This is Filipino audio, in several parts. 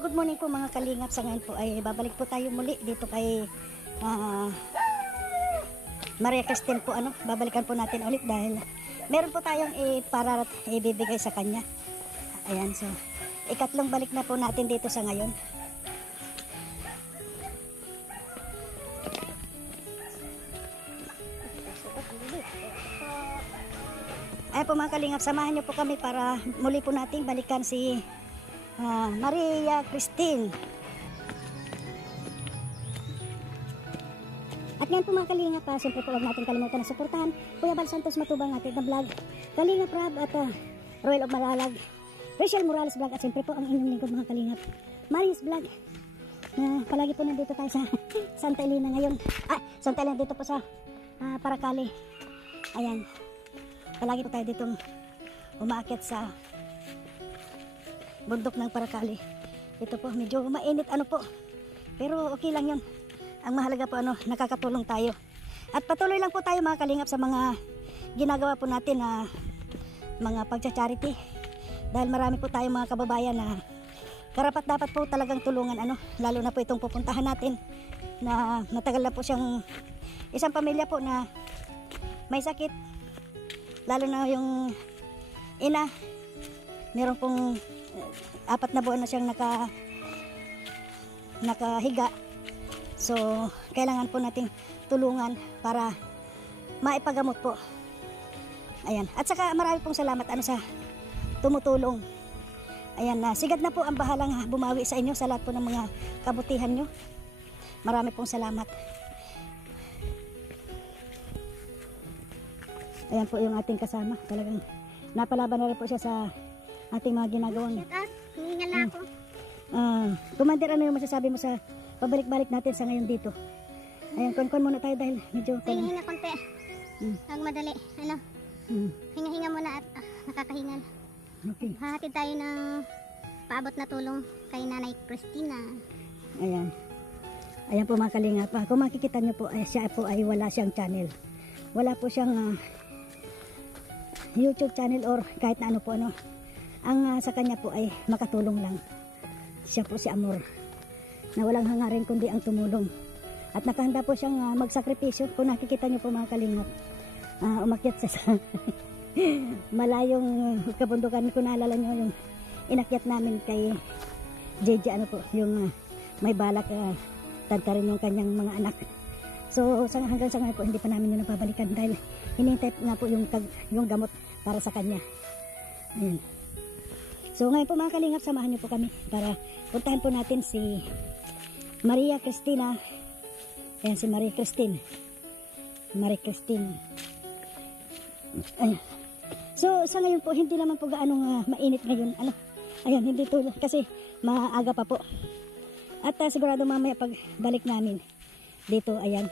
good morning po mga kalingap. Sa ngayon po ay babalik po tayo muli dito kay Maria Cristina po. Babalikan po natin ulit dahil meron po tayong para ibibigay sa kanya. Ayan, so ikatlong balik na po natin dito sa ngayon. Ay po mga kalingap, samahan niyo po kami para muli po nating balikan si Maria Cristina. At ngayon po mga kalingap, siyempre po huwag natin kalimutan na suportahan Kuya Bal Santos Matubang natin na vlog, Kalingap Rab at Royal of Maralag, Rachel Morales vlog at siyempre po ang inyong lingkod mga kalingap, Marius vlog. Palagi po nandito tayo sa Santa Elena ngayon. Santa Elena dito po sa Paracali. Ayan. Palagi po tayo dito umaakyat sa bundok ng Paracali. Ito po medyo mainit po, pero okay lang yun. Ang mahalaga po nakakatulong tayo. At patuloy lang po tayo mga kalingap sa mga ginagawa po natin na mga pagcha-charity. Dahil marami po tayo mga kababayan na karapat dapat po talagang tulungan lalo na po itong pupuntahan natin na matagal na po siyang isang pamilya po na may sakit. Lalo na yung ina, meron pong 4 na buwan na siyang nakahiga. So kailangan po nating tulungan para maipagamot po. Ayan. At saka marami pong salamat sa tumutulong. Ayan, sigad na po ang bahalang bumawi sa inyo sa lahat po ng mga kabutihan nyo. Marami pong salamat. Ayan po yung ating kasama. Talagang napalaban na rin po siya sa ating mga ginagawang. Hihingal na ako. Commander, ano yung masasabi mo sa pabalik-balik natin sa ngayon dito? Ayan, kon muna tayo dahil medyo Hinga konti. Huwag madali. Hinga-hinga muna at nakakahingal. Okay. Hahatid tayo ng paabot na tulong kay Nanay Cristina. Ayan. Ayan po mga kalingap. Kung makikita nyo po, siya po ay wala siyang channel. Wala po siyang YouTube channel or kahit na po ang sa kanya po ay makatulong lang. Siya po si Amor na walang hangarin kundi ang tumulong at nakahanda po siyang magsakripisyo. Kung nakikita nyo po mga kalingap, umakyat sa malayong kabundukan. Kung naalala nyo yung inakyat namin kay JJ yung may balak tadtarin yung kanyang mga anak. So hanggang sa ngayon po hindi pa namin yun napabalikan dahil hinihintay nga po yung gamot para sa kanya. Ayan. So ngayon po mga kalingap, samahan niyo po kami para puntahan po natin si Maria Cristina. Ayan si Maria Cristina. Maria Cristina. Ayan. So sa ngayon po hindi naman po gaano mainit ngayon. Ayan, hindi tulad kasi maaga pa po. At sigurado mamaya pag balik namin dito, ayan,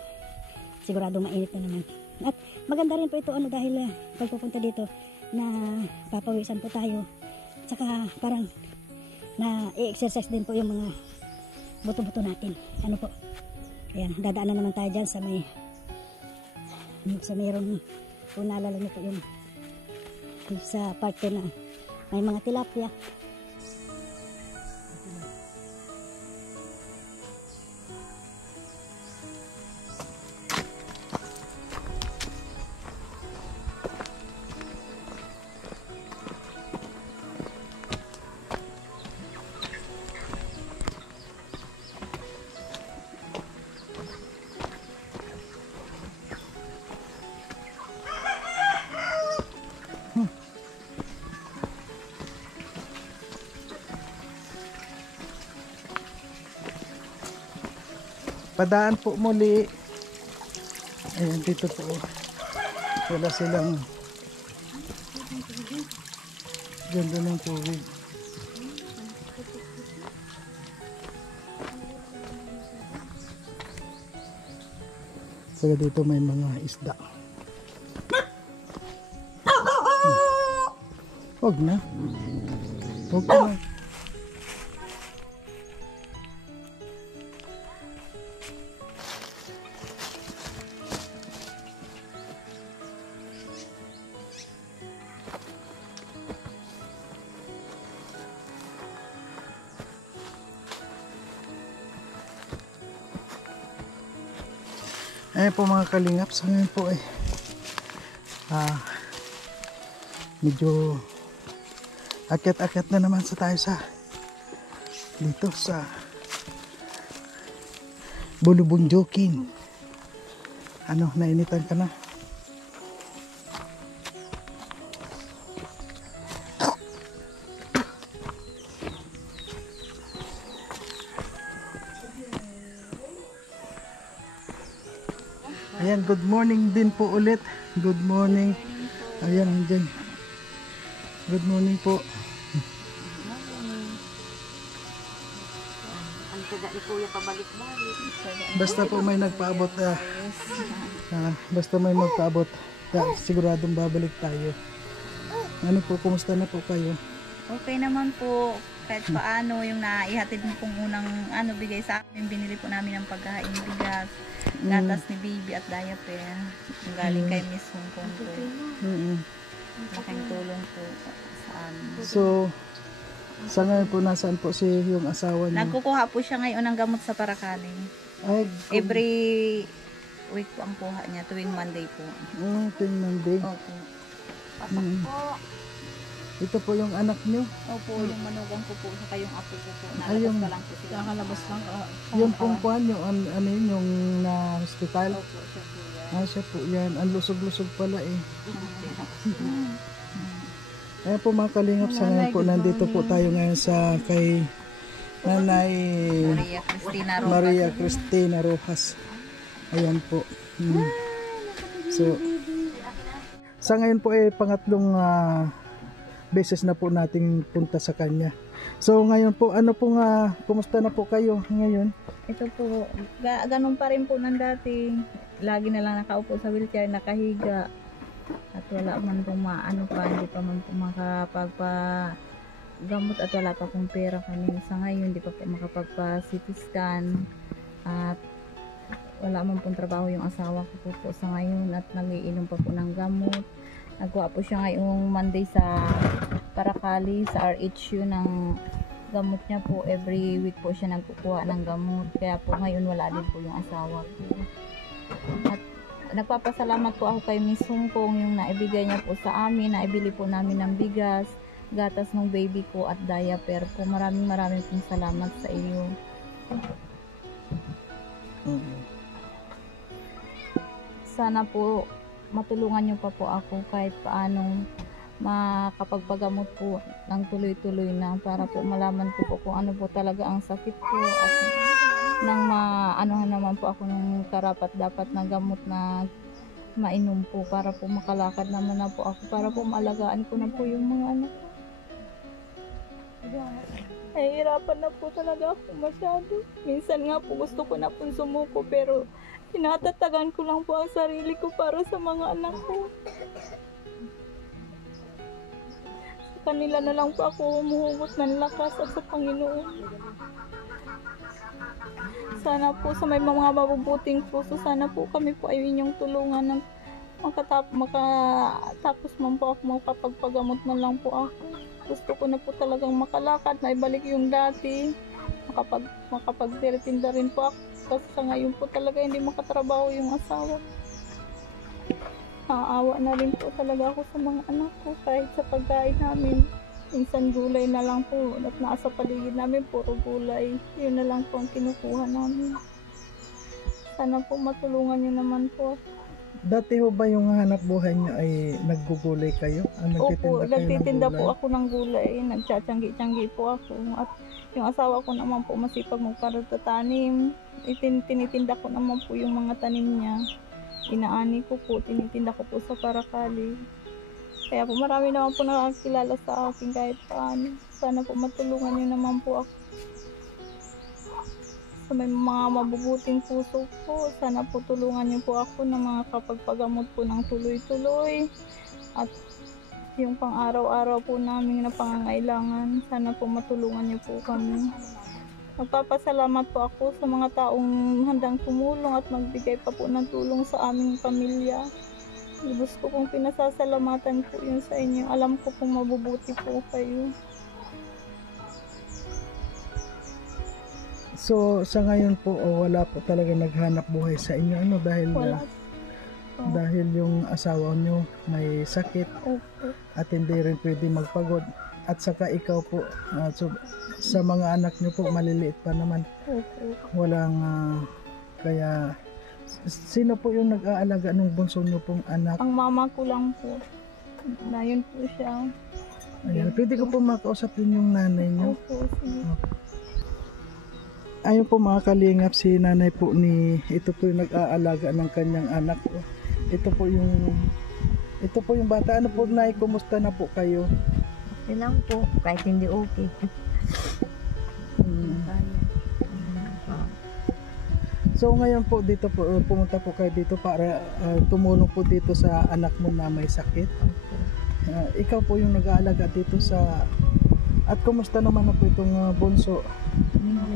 sigurado mainit na naman. At maganda rin po ito dahil pagpupunta dito na papawisan po tayo. Tsaka parang na i-exercise din po yung mga buto-buto natin. Po. Ayan, dadaanan naman tayo dyan sa mayroong kung naalala nyo po yung sa parte na may mga tilapia. Padaan po muli. Ayan, dito po. Wala silang ganda ng tubig. Saka dito may mga isda. Huwag na. Huwag na. Ayan po mga kalingap, sa ngayon po medyo akyat-akyat na naman tayo sa dito sa Bulubunjokin. Ano, nainitan ka na? Ayan, good morning din po ulit. Good morning. Ayan, andyan. Good morning po. Ang taga ni Kuya pabalik-balik. Basta po may nagpaabot, basta may magpaabot, siguradong babalik tayo. Ano po, kumusta na po kayo? Okay naman po. Kahit paano yung naihatid mo pong unang bigay sa amin, binili po namin ng pagkain, bigas, gatas ni baby at diaper. Yung galing kay Miss Hong Kong po. Malaking tulong po sa amin. So, sa ngayon po, nasaan po yung asawa niyo? Nagkukuha po siya ngayon ng gamot sa Paracali. Ay, Every week po ang kuha niya, tuwing Monday po. tuwing Monday. Opo. Pasok po. Ito po yung anak niyo. Opo, yung manugang ko po, saka yung apo ko po. Ay, yung- Nalabas pa lang po sila. Nakalabas lang. Yung pong kuhan nyo, ano yun, yung na hospital. Opo, siya po yan. Siya po yan. Ang lusog-lusog pala eh. Ayan po mga kalingap, sa ngayon po, nandito po tayo ngayon sa kay Nanay Maria Cristina Rojas. Maria Cristina Rojas. Ayan po. So, sa ngayon po pangatlong beses na po nating punta sa kanya. So ngayon po, ano po kumusta na po kayo ngayon? Ito po, ganun pa rin po ng dati. Lagi na lang nakaupo sa wheelchair, nakahiga. At wala man pong hindi pa man po makapagpagamot at wala pa pong pera kanina sa ngayon. Hindi pa po makapagpa-CT scan. At wala man pong trabaho yung asawa ko po sa ngayon at nagiinom pa po ng gamot. Nagkuha po siya ngayong Monday sa Paracali, sa RHU ng gamot niya po. Every week po siya nagkukuha ng gamot. Kaya po ngayon wala din po yung asawa ko. At nagpapasalamat po ako kay Miss Hong Kong yung naibigay niya po sa amin. Naibili po namin ng bigas, gatas ng baby ko at diaper po. Maraming pong salamat sa iyo. Sana po matulungan niyo pa po ako kahit paanong makapagpagamot po ng tuloy-tuloy na para po malaman ko po kung ano po talaga ang sakit ko at nang maanohan naman po ako ng karapat dapat na gamot na mainom po para po makalakad naman na po ako para po maalagaan ko na po yung mga anak ko. Nahihirapan na po talaga ako masyado. Minsan nga po gusto ko na pong sumuko pero tinatatagan ko lang po ang sarili ko para sa mga anak ko. Sa kanila na lang po ako humuhugot ng lakas at sa Panginoon. Sana po sa may mga mabubuting puso, sana po kami po ay inyong tulungan ng makatapos man po ako makapagpagamot man lang po ako. Gusto ko na po talagang makalakad, maibalik yung dati, makapagtitinda rin po ako. Kasi sa ngayon po talaga hindi makatrabaho yung asawa. Naawa na rin po talaga ako sa mga anak ko kahit sa pagkain namin. Minsan gulay na lang po at nasa paligid namin puro gulay. Yun na lang po ang kinukuha namin. Sana po matulungan nyo naman po. Dati ho ba yung hanap buhay niyo ay naggugulay kayo? Opo, nagtitinda po gulay? ako ng gulay. Nagtsatsangi-tsangi po ako. At yung asawa ko naman po masipag magparatanim. Tinitinda ko naman po yung mga tanim niya. Inaani ko po, tinitinda ko po sa Paracali. Kaya po marami naman po nakakilala sa akin kahit paano. Sana po matulungan niyo naman po ako. Sa may mga mabubuting puso po, sana po tulungan niyo po ako na mga kapagpagamot po ng tuloy-tuloy. At yung pang-araw-araw po namin na pangangailangan, sana po matulungan niyo po kami. Magpapasalamat po ako sa mga taong handang tumulong at magbigay pa po ng tulong sa aming pamilya. Lubos ko pong pinasasalamatan po yun sa inyo. Alam ko pong mabubuti po kayo. So sa ngayon po wala po talaga naghanap buhay sa inyo dahil Wala. dahil yung asawa nyo may sakit Opo. at hindi rin pwede magpagod at saka ikaw po so, sa mga anak nyo po maliliit pa naman Opo. walang kaya sino po yung nag-aalaga ng bunso nyo pong anak? Ang mama ko lang po. Dayon po siya. Ayan, pwede ko po makausapin yung nanay nyo. Opo. Sige. Ayun po mga kalingap, si nanay po ito po yung nag-aalaga ng kanyang anak. Ito po yung bata. Ano po, nay, kumusta na po kayo? Okay lang po. Kahit hindi okay. So ngayon po dito po pumunta po kayo dito para tumulong po dito sa anak mo na may sakit. Ikaw po yung nag-aalaga dito sa at kumusta naman na po itong bunso?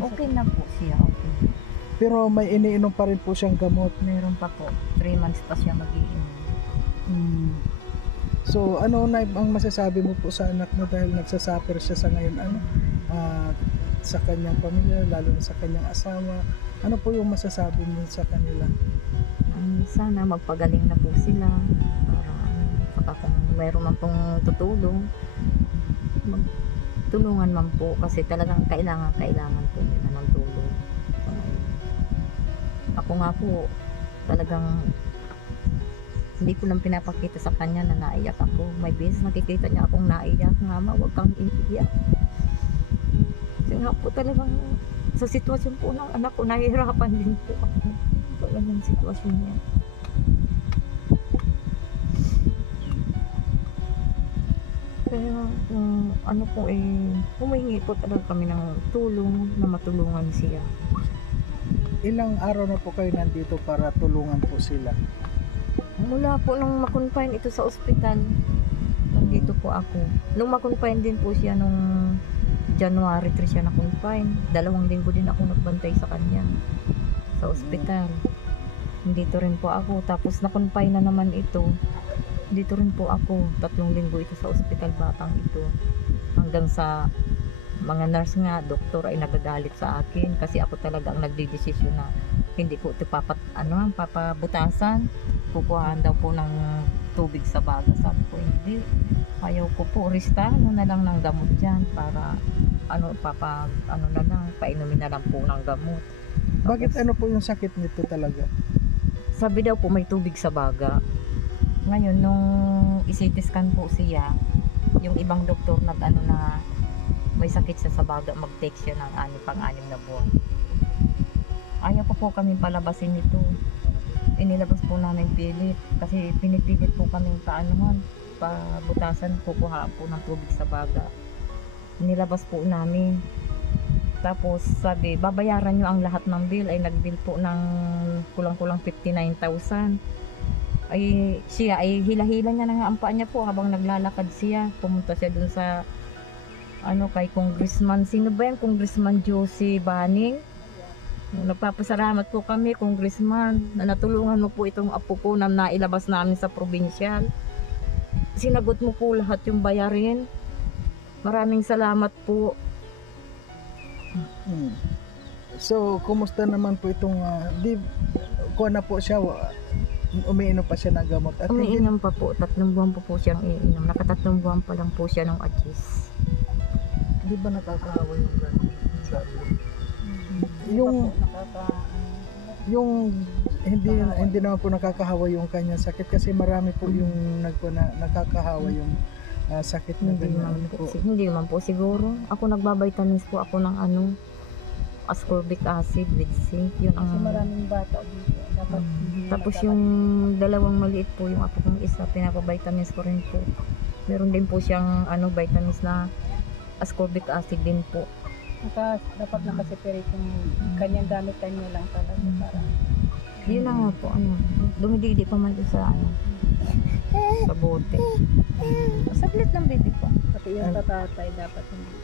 Okay na po siya. Okay. Pero may iniinom pa rin po siyang gamot. Meron pa po. 3 months pa siya mag-iinom. So ano na ang masasabi mo po sa anak mo dahil nagsasuffer siya sa ngayon sa kanyang pamilya, lalo na sa kanyang asawa? Ano po yung masasabi mo sa kanila? Sana magpagaling na po sila para saka kung meron man pong tutulong magtulungan man po kasi talagang kailangan po nila ng tulong. Ako nga po talagang hindi ko lang pinapakita sa kanya na naiyak ako. May beses nakikita niya akong naiyak. Mama, huwag kang iiyak. Kasi nga po talagang sa sitwasyon po ng anak ko, nahihirapan din po ako. Ganyan sitwasyon niya. Kaya ano po humingi po talaga kami ng tulong na matulungan siya. Ilang araw na po kayo nandito para tulungan po sila? Mula po nung makonfine ito sa ospital, nandito po ako. Nung makonfine din po siya nung January 3 siya na-confine. 2 linggo din ako nagbantay sa kanya sa ospital. Dito rin po ako. Tapos na-confine na naman ito. Dito rin po ako. 3 linggo ito sa ospital, batang ito. Hanggang sa mga nurse nga, doktor ay nagagalit sa akin kasi ako talaga ang nagdidesisyon na hindi ko ito papabutasan. Kukuhaan daw po ng tubig sa baga. Sabi ko, hindi. Ayaw ko po. Ristahan na lang ng gamot dyan para painumin na lang po ng gamot. Bakit ano po yung sakit nito talaga? Sabi daw po may tubig sa baga. Ngayon, nung i-CT scan po siya, yung ibang doktor na may sakit siya sa baga, mag-take siya ng 6 na buwan. Ayaw pa po kami palabasin nito. Inilabas po namin pilit kasi pinipilit po kami pabutasan, kukuhaan po ng tubig sa baga. Nilabas po namin. Tapos sabi, babayaran nyo ang lahat ng bill. Ay nag-bill po ng kulang-kulang 59,000. Ay siya ay hila-hila niya na nga ang paa niya po habang naglalakad siya. Pumunta siya dun sa kay Congressman. Sino ba yan? Congressman Josie Baning. Nagpapasalamat po kami, Congressman, na natulungan mo po itong apo ko na nailabas namin sa probinsyan. Sinagot mo po lahat yung bayarin. Maraming salamat po. So, kumusta naman po itong kuha na po siya, umiinom pa siya ng gamot? At Umiinom pa po, 3 buwan po siyang iinom. Naka-3 buwan pa lang po siya ng adjust. Di ba nakakahawa yung gano'n? Yung hindi naman po nakakahawa yung kanya sakit kasi marami po yung nakakahawa yung sakit na ganyan po. Hindi naman po siguro. Ako nagbabitamins po ako ng ascorbic acid with zinc. Yun ang Maraming bata dito. Dapat tapos yung 2 maliit po yung apo kong isa, pinapabitamins ko rin po. Meron din po siyang vitamins na ascorbic acid din po. Dapat nakaseparate yung kanyang gamit kanya lang talaga para Yun na nga po, dumididi pa man doon sa sa bote. Saglit lang, baby ko. pati yung tatatay dapat hindi.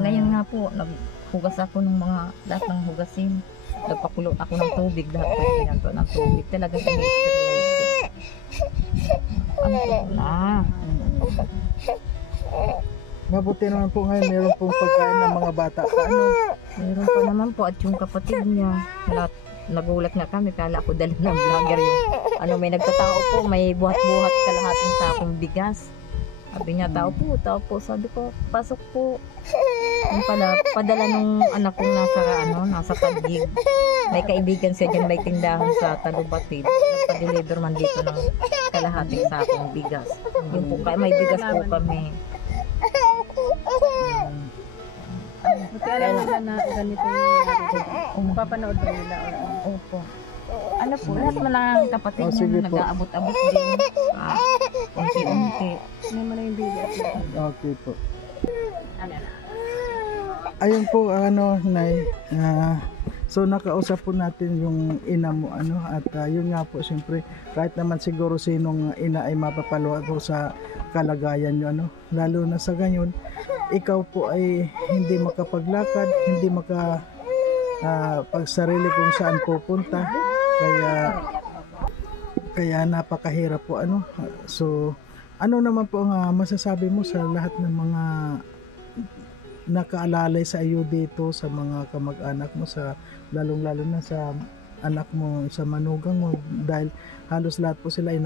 Ngayon nga po, naghugas ako ng lahat ng hugasin. Nagpakulo ako ng tubig, lahat po yan po ng tubig. Talagang in-sterilize ko. Ano po na? Mabuti naman po ngayon meron pong pagkain ng mga bata. Paano Meron pa naman po at yung kapatid niya. Nagulat nga kami, kala ko dala ng vlogger yung may nagtatao po, may buhat-buhat kalahating sakong bigas. Sabi niya, tao po. Sabi ko, pasok po. Yung pala, padala nung anak kong nasa Taguig. May kaibigan siya dyan, may tindahan sa Talubatid. Nagpa-deliver man dito ng kalahating sakong bigas. Yung po, may bigas po kami. Buti alam nila na ganito yung nangyari. Papanood ba nila? Opo. Ano po, lahat man ang kapatid niya sige na po. nag-aabot-abot din. Unti-unti. Ano mo na yung video upload? Okay po. Ayun po, Nay. So nakausap po natin yung ina mo, at yun nga po, siyempre, kahit naman siguro sinong ina ay mapapaluwa po sa kalagayan nyo, lalo na sa ganyan, ikaw po ay hindi makapaglakad, hindi pagsarili kung saan pupunta, kaya napakahirap po, so ano naman po ang masasabi mo sa lahat ng mga nakaalalay sa iyo dito, sa mga kamag-anak mo, sa lalong-lalo na sa anak mo, sa manugang mo, dahil halos lahat po sila ay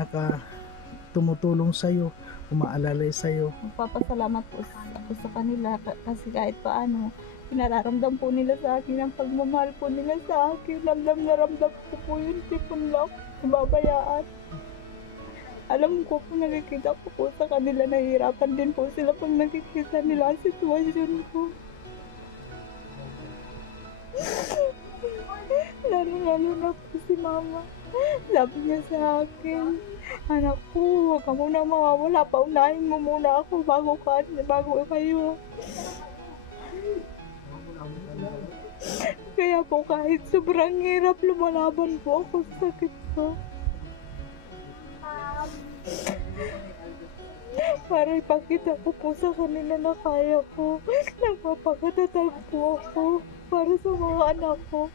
tumutulong sa iyo, umaalalay sa iyo. Magpapasalamat po ako sa kanila kasi kahit paano, pinararamdam po nila sa akin ang pagmamahal po nila sa akin. Ramdam na ramdam po yun, tipon lang, nababayaan. Alam ko po, nakikita ko po sa kanila, nahihirapan din po sila pag nakikita nila ang sitwasyon ko. Lalo na po si Mama. Sabi niya sa akin, anak ko, huwag ka muna mawawala, paunahin mo muna ako bago kayo. Kaya po kahit sobrang hirap, lumalaban po ako sa sakit ko. Para ipakita ko po sa kanila na kaya ko. Nagpapakatatag po ako para sa mga anak ko.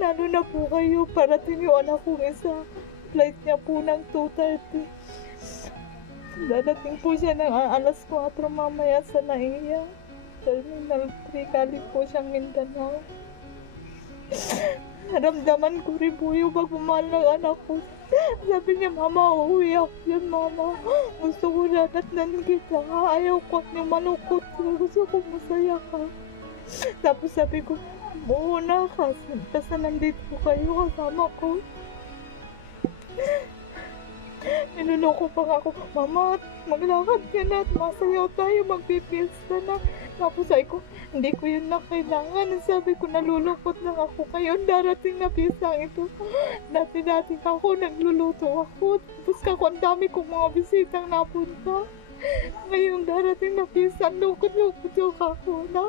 Lalo na po kayo, parating yung anak kong isa. Flight niya po ng 2:30. Dadating po siya ng alas 4 mamaya sa Naiya. Terminal 3, galing po siyang Mindanao. Naramdaman ko rin po yung pagmamahal ng anak ko. Sabi niya, Mama, uuwi ako yun, Mama. Gusto ko natatnan kita. Ayaw ko na malungkot ka. Gusto ko masaya ka. Tapos sabi ko, buo na ka. Basta nandito kayo kasama ko. Niluloko pa nga ako, Mama, maglakad ka na at masayaw tayo, magpipilsta na. Tapos sabi ko, hindi ko yun na kailangan. Sabi ko, nalulungkot lang ako ngayon. Darating na pisang ito. Dati-dati ako, nagluluto ako. Tapos kako, ang dami kong mga bisitang napunta. Ngayon, darating na pisang, lungkot-lungkot yung kako na.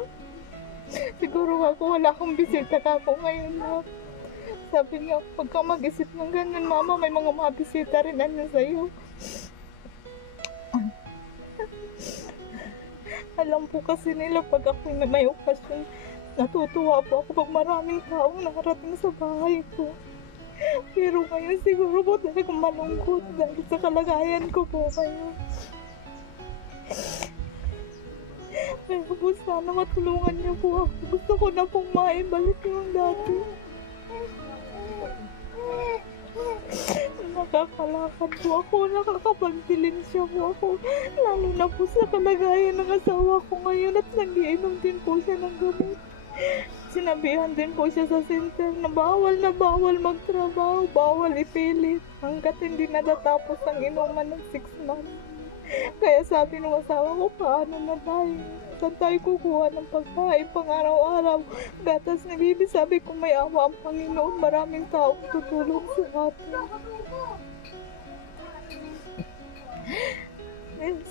Siguro ako, wala akong bisita kako ngayon na. Sabi niya, pag ka mag-isip ng ganyan, Mama, may mga bisita rin ano sa'yo. Alam po kasi nila pag ako may okasyon, natutuwa po ako pag maraming taong nakarating sa bahay ko. Pero ngayon siguro po talagang malungkot dahil sa kalagayan ko po kayo. Kaya po sana matulungan niyo po ako. Gusto ko na pong maibalik yung dati. Nakakalakad po ako, nakakapagdilinsya po ako. Lalo na po sa kalagayan ng asawa ko ngayon at nagiinom din po siya ng gamot. Sinabihan din po siya sa center na bawal magtrabaho, bawal ipilit hanggat hindi natatapos ang inuman ng 6 months. Kaya sabi ng asawa ko, paano na tayo? Saan tayo kukuha ng pagkain pang araw-araw? Gatas ni Bibi, sabi ko may awa ang Panginoon, maraming taong tutulong sa atin.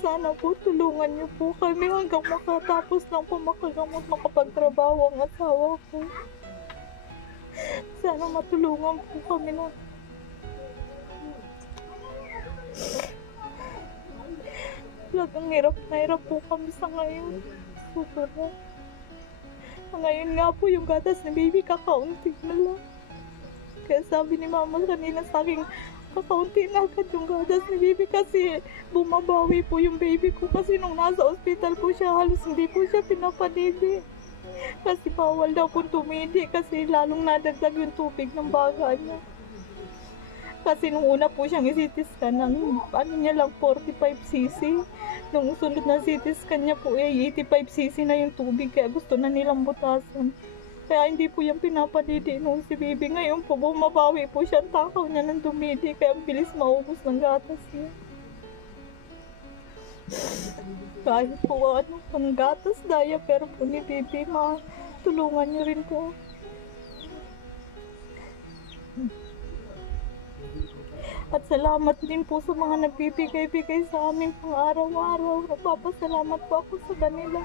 Sana po tulungan niyo po kami hanggang makatapos lang po makagamot, makapagtrabaho ang asawa ko. Sana matulungan po kami na. Talagang hirap na hirap po kami sa ngayon. Super na. Ngayon nga po yung gatas ni Baby kakaunti na lang. Kaya sabi ni Mama kanina sa akin, kakaunti na agad yung gatas ni Baby kasi bumabawi po yung baby ko kasi nung nasa ospital po siya halos hindi po siya pinapadidi. Kasi bawal daw po tumidi kasi lalong nadagdag yung tubig ng baga niya. Kasi nung una po siyang i-CT scan, ano niya lang 45cc. Nung sunod na CT scan niya po 85cc na yung tubig kaya gusto na nilang butasan. Kaya hindi po yung pinapadidi nung si baby. Ngayon po bumabawi po siya, takaw niya ng dumidi kaya ang bilis maubos ng gatas niya. Kahit po ang gatas daya pero po ni baby matulungan niyo rin po. At salamat din po sa mga nagbibigay-bigay sa amin pang araw-araw. Nagpapasalamat po ako sa kanila.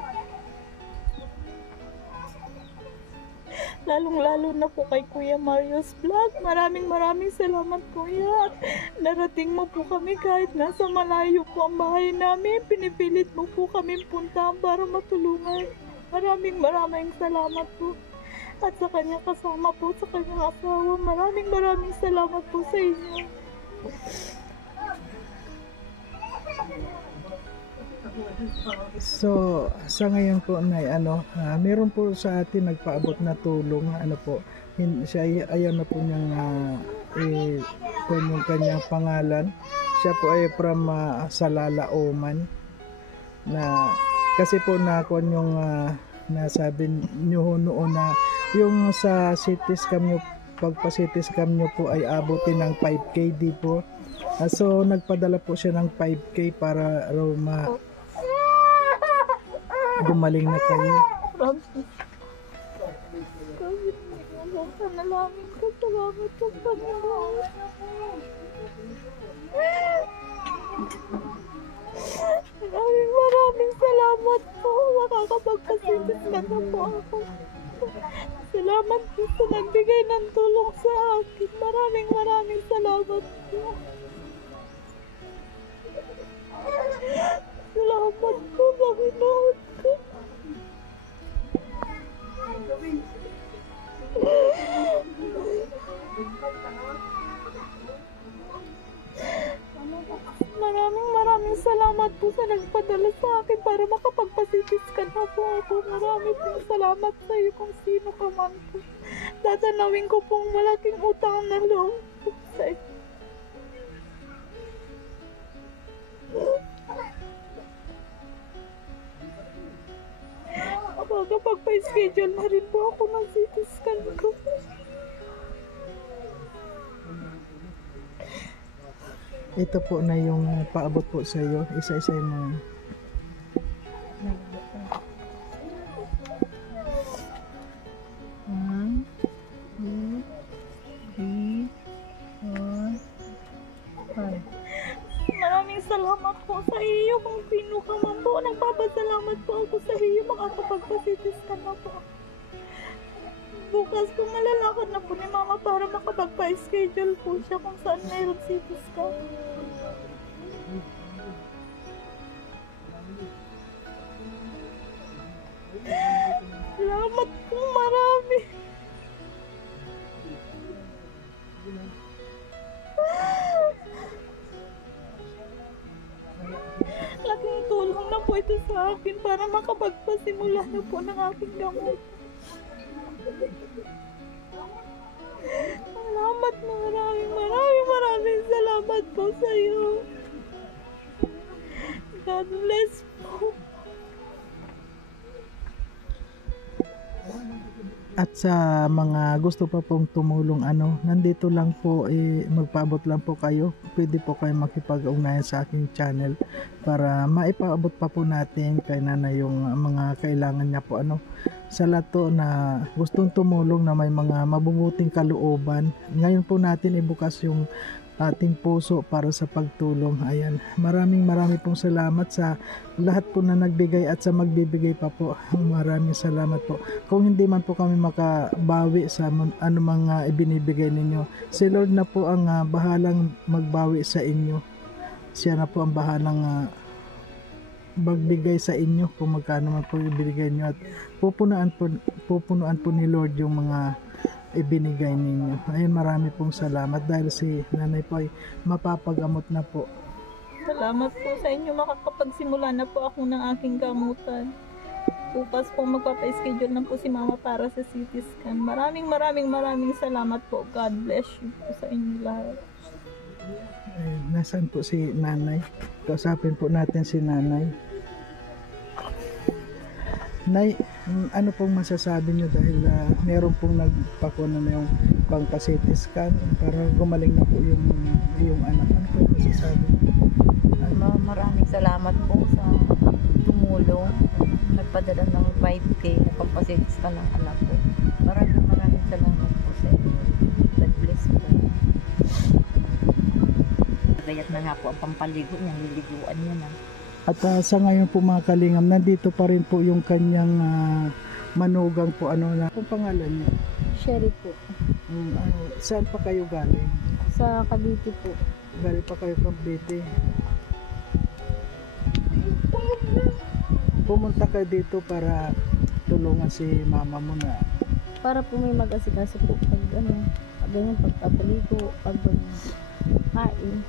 Lalong-lalo na po kay Kuya Mario's Vlog. Maraming salamat Kuya. At narating mo po kami kahit nasa malayo po ang bahay namin. Pinipilit mo po kami puntahan para matulungan. Maraming salamat po. At sa kanya kasama po, sa kanyang asawa, maraming salamat po sa inyo. So, sa ngayon po na meron po sa atin nagpaabot na tulong, siya ayaw na po niyang kung yung kanyang pangalan. Siya po ay from Salala, Oman. Na kasi po na kung yung nasabi niyo noon na yung sa CT scam niyo, pagpa-CT scam niyo po ay abutin ng 5K di po. So nagpadala po siya ng 5K para raw gumaling na kayo. Panalangin ko, salamat sa Panginoon. Maraming salamat po. Makakapagpasitis ka na po ako. Salamat po sa nagbigay ng tulong sa akin. Maraming salamat po. Salamat po, Panginoon ko. Maraming salamat po sa nagpadala sa akin para makapagpasitis ka na po ako. Maraming salamat sa iyo kung sino ka man po. Tatanawin ko pong malaking utang na loob po sa iyo. Kapag-schedule na rin po ako ng CT scan ko. Ito po na yung paabot po sa iyo. Isa-isa mo. Maraming salamat po sa iyo kung sino ka man po. Nagpapasalamat po ako sa iyo. Makakapagpasitis ka na po. Bukas po malalakad na po ni Mama para makapagpa-schedule po siya kung saan mayroon CT scan. Salamat po marami. Laking tulong na po ito sa akin para makapagpasimula na po ng aking gamot. Salamat, maraming salamat po sa iyo. God bless po. At sa mga gusto pa pong tumulong, nandito lang po, magpaabot lang po kayo. Pwede po kayo makipag-ugnayan sa aking channel para maipaabot pa po natin kay nanay yung mga kailangan niya po. Sa lato na gustong tumulong na may mga mabubuting kalooban. Ngayon po natin ibukas yung ating puso para sa pagtulong. Ayan, maraming pong salamat sa lahat po na nagbigay at sa magbibigay pa po. Maraming salamat po. Kung hindi man po kami makabawi sa anumang ibinibigay ninyo, si Lord na po ang bahalang magbawi sa inyo. Siya na po ang bahalang magbigay sa inyo kung magkano man po ibigay nyo, at pupunuan po ni Lord yung mga ibinigay ninyo. Ayun, marami pong salamat dahil si nanay po ay mapapagamot na po. Salamat po sa inyo, makakapagsimula na po ako ng aking gamutan. bukas po magpapa-schedule na po si mama para sa CT scan. Maraming salamat po. God bless you po sa inyo lahat. Nasaan po si nanay? Kausapin po natin si nanay. Nay, ano pong masasabi niyo dahil meron pong nagpakuha na yung pang-CT scan para gumaling na po yung anak? Ano pong masasabi niyo? Maraming salamat po sa tumulong. Nagpadala ng 5K na pagpasitis ka ng anak ko. Maraming salamat po sa inyo. God bless po. Gayat na nga po ang pampaligo niya, niliguan niya na. At sa ngayon po mga kalingam, nandito pa rin po yung kanyang manugang po. Ano na kung pangalan niyo? Sherry po. Saan pa kayo galing? Sa Cavite po. Galing pa kayo Cavite. Pumunta kayo dito para tulungan si mama mo na. Para po may mag-asikaso po pag ganyan, pagpapaligo, pag kain.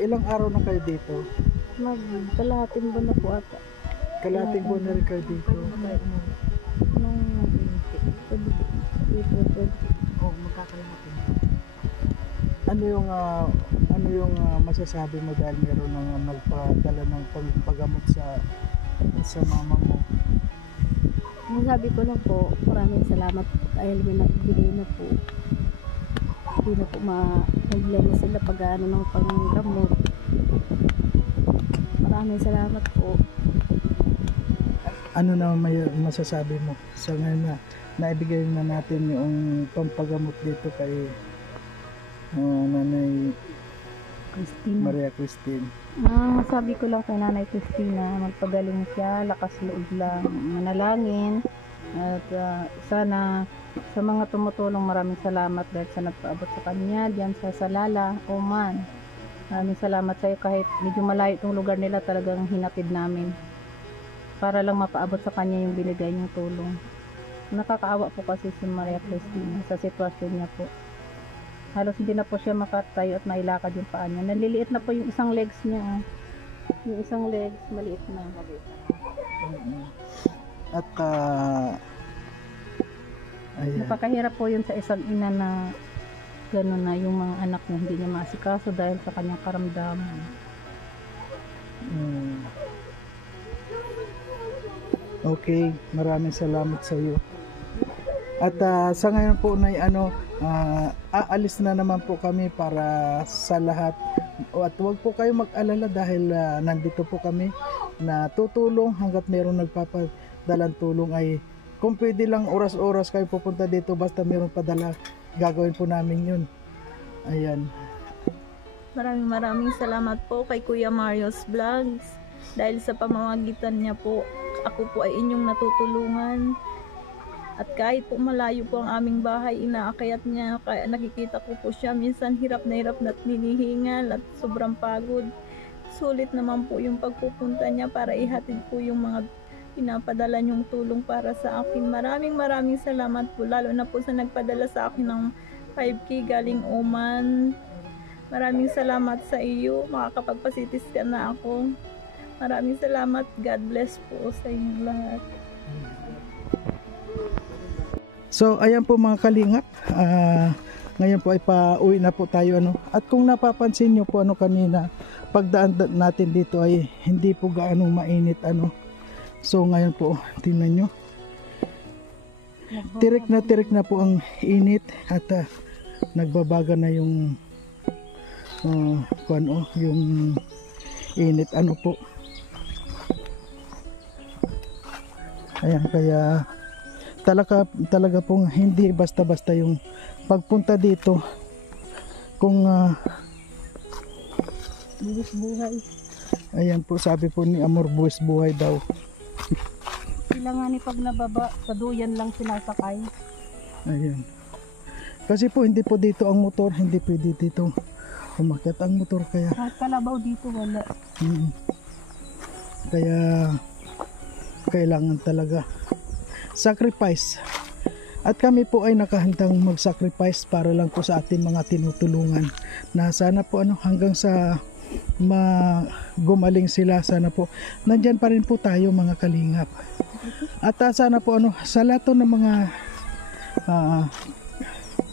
Ilang araw na kayo dito? Kalahating buwan na po ata. Kalahating buwan na rin kayo dito. Nung April 20. Oo, magkakalahatin. Ano yung masasabi mo dahil meron nang nagpadala ng pagpagamot sa mama mo? Sabi ko lang po, maraming salamat dahil may nagbigay na po. Hindi na po problema sila pag ng panggamot. Maraming salamat po. Ano na may masasabi mo sa ngayon na naibigay na natin yung pampagamot dito kay Nanay Christine. Maria Christine? Sabi ko lang kay Nanay Christina, magpagaling siya, lakas loob lang, manalangin. At sana sa mga tumutulong, maraming salamat dahil sa nagpaabot sa kanya diyan sa Salala, Oman. Maraming salamat sa iyo kahit medyo malayo itong lugar nila, talagang hinatid namin para lang mapaabot sa kanya yung binigay niyong tulong. Nakakaawa po kasi si Maria Christina sa sitwasyon niya po. Halos hindi na po siya makatayo at mailakad yung paa niya. Naliliit na po yung isang legs niya. Yung isang legs, maliit na. At ayan. Napakahirap po yun sa isang ina na gano'n na yung mga anak niya hindi niya maasikaso dahil sa kanyang karamdaman. Okay, maraming salamat sa iyo. At sa ngayon po na aalis na naman po kami para sa lahat. At huwag po kayo mag-alala dahil nandito po kami na tutulong hanggat mayroong nagpapadalang tulong. Ay kung pwede lang oras-oras kayo pupunta dito, basta mayroong padala, gagawin po namin yun. Ayan. Maraming salamat po kay Kuya Mario's Vlogs. Dahil sa pamamagitan niya po, ako po ay inyong natutulungan. At kahit po malayo po ang aming bahay, inaakayat niya, kaya nakikita ko po siya. Minsan hirap na hinihingal at sobrang pagod. Sulit naman po yung pagpupunta niya para ihatid po yung mga pinapadala niyong tulong para sa akin. Maraming salamat po, lalo na po sa nagpadala sa akin ng 5K galing Oman. Maraming salamat sa iyo, makakapagpasitis ka na ako. Maraming salamat. God bless po sa inyong lahat. So ayan po mga kalingap, ngayon po ay pauwi na po tayo. At kung napapansin nyo po kanina, pagdaan natin dito ay hindi po gaano mainit. So ngayon po, tingnan nyo, tirik na po ang init at nagbabaga na yung yung init po. Ayan, kaya talaga pong hindi basta-basta yung pagpunta dito. Kung Buwis buhay. ayan po, sabi po ni Amor, buwis buhay daw. Sila nga ni pag nababa, sa duyan lang sinasakay. Ayan. Kasi po hindi po dito ang motor, hindi pwede dito umakyat ang motor, kaya Kahit kalabaw dito, wala. kaya kailangan talaga sacrifice. At kami po ay nakahandang mag-sacrifice para lang po sa ating mga tinutulungan, na sana po hanggang sa gumaling sila. Sana po nandyan pa rin po tayo mga kalingap. At sana po sa lahat ng mga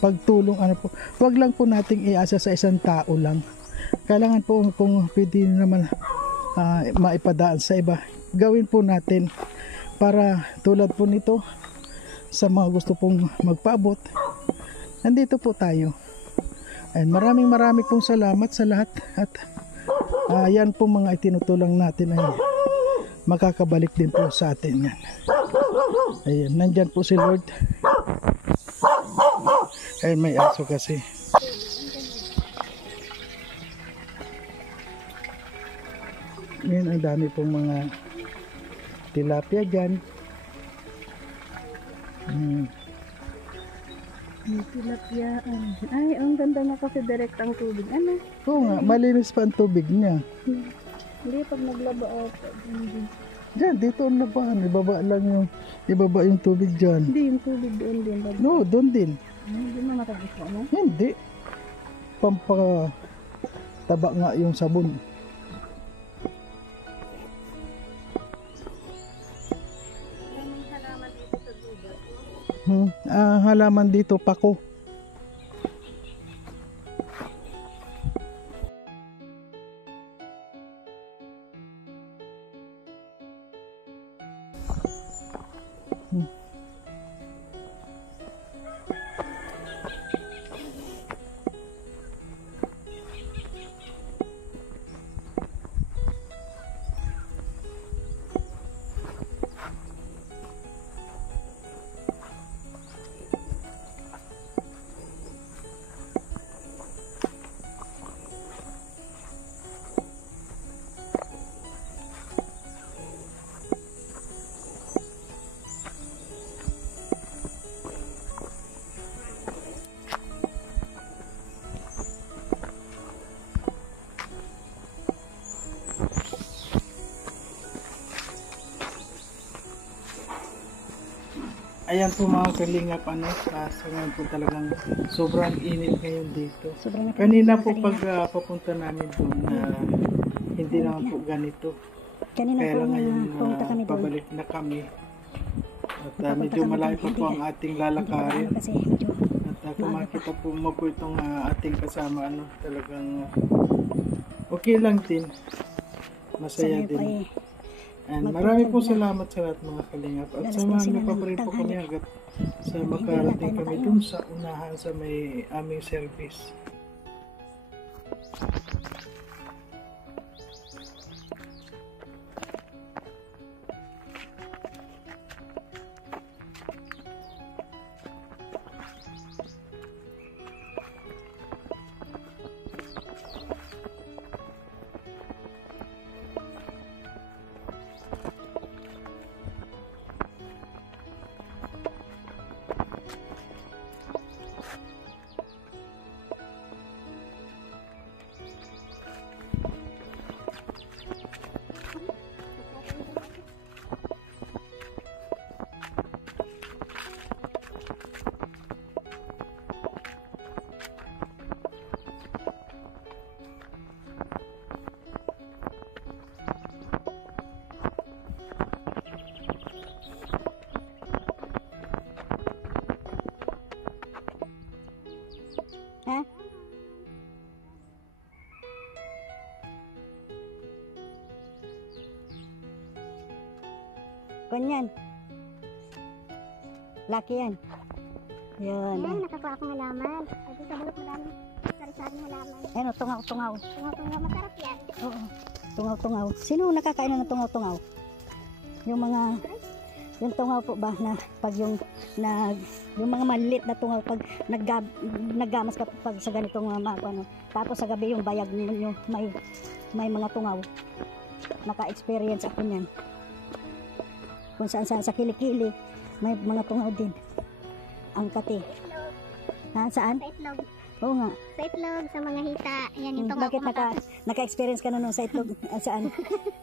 pagtulong wag lang po nating iasa sa isang tao lang. Kailangan po kung pwede naman maipadaan sa iba, gawin po natin para tulad po nito sa mga gusto pong magpaabot. Nandito po tayo. And maraming pong salamat sa lahat at yan po mga itinutulong natin ay makakabalik din po sa atin yan. Ayan, nandyan po si Lord. Ayun, may aso kasi. Ngayon ang dami pong mga tilapia dyan. Tilapia. Ay, ang ganda nga kasi direct ang tubig. Ano? Oo nga, malinis pa ang tubig niya. Hindi, pag naglaba ako. Diyan, dito ang labahan. Ibaba yung tubig dyan. Hindi, yung tubig doon din. No, doon din. Hindi mo matagusto mo? Hindi. Pampataba nga yung sabon. Halaman dito, pako. Ayan po mga kalingap, sa ngayon po talagang sobrang init ngayon dito. Sobrang Kanina po pag papunta namin doon hindi naman po ganito. Kanina Kaya po lang ngayon pumunta kami doon. pabalik na kami. At medyo malayo pa po ang ating lalakarin. Kasi medyo At kung makita po mo po itong ating kasama, talagang okay lang din. Masaya din. And marami po salamat sa lahat mga kalingap. At samahan niyo pa rin po kami hanggat sa makarating kami dun sa unahan sa may aming service. Ganyan. Laki yan. Yan. Ayan, nakakuha akong halaman. Pwede sa bulok madaming sari-saring halaman. Ano, tungaw-tungaw. Tungaw-tungaw, masarap yan. Oo. Tungaw-tungaw. Sino nakakain ng tungaw-tungaw? Yung tungaw po ba na pag yung mga maliit na tungaw pag naggamas ka pag sa ganitong tapos sa gabi yung bayag yung may mga tungaw. Naka-experience ako niyan. Kung saan sa kilikili may mga tungaw din. Ang kati. Saan? Sa itlog. Oo nga. Sa itlog, sa mga hita. Ayan yung tungaw. Bakit naka-experience ka na nun sa itlog? Saan?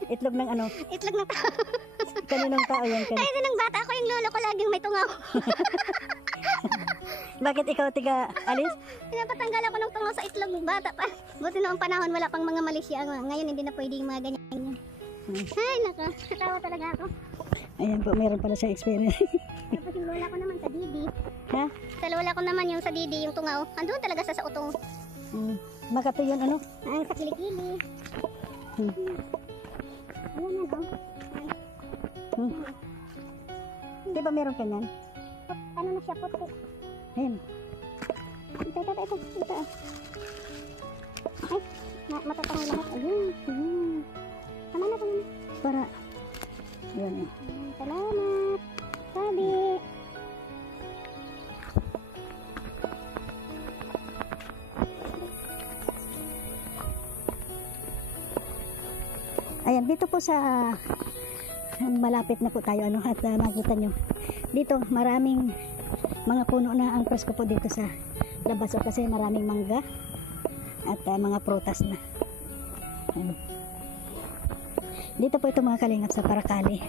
Itlog ng ano? Itlog ng tao. Kaninong tao yan? Ay, nung bata ako yung lolo ko laging may tungaw. Bakit ikaw tiga alis? Pinapatanggal ako ng tungo sa itlog ng bata pa. Buti noong panahon wala pang mga Malaysia. Ngayon hindi na pwede yung mga ganyan. Ay, natawa talaga ako. Ayan po, meron pala siya experience. Tapos yung lola ko naman sa Didi. Ha? Sa lola ko naman yung sa Didi, yung tungaw. Andun talaga sa utong. Makato yun, ano? Ang sa kilikili. Hmm. Ayan yan, oh. Di ba meron ka niyan? Ano na siya, puti. Ayan. Ito. Ay, matatangay lahat. Ayun. Tama na. Para, yun eh. Salamat. Sabi. Ayan, dito po sa malapit na po tayo ano at nakita nyo dito maraming mga puno na ang presko po dito sa labas o kasi maraming mangga at mga prutas na. Ayan. Dito po ito mga kalingap sa Paracali.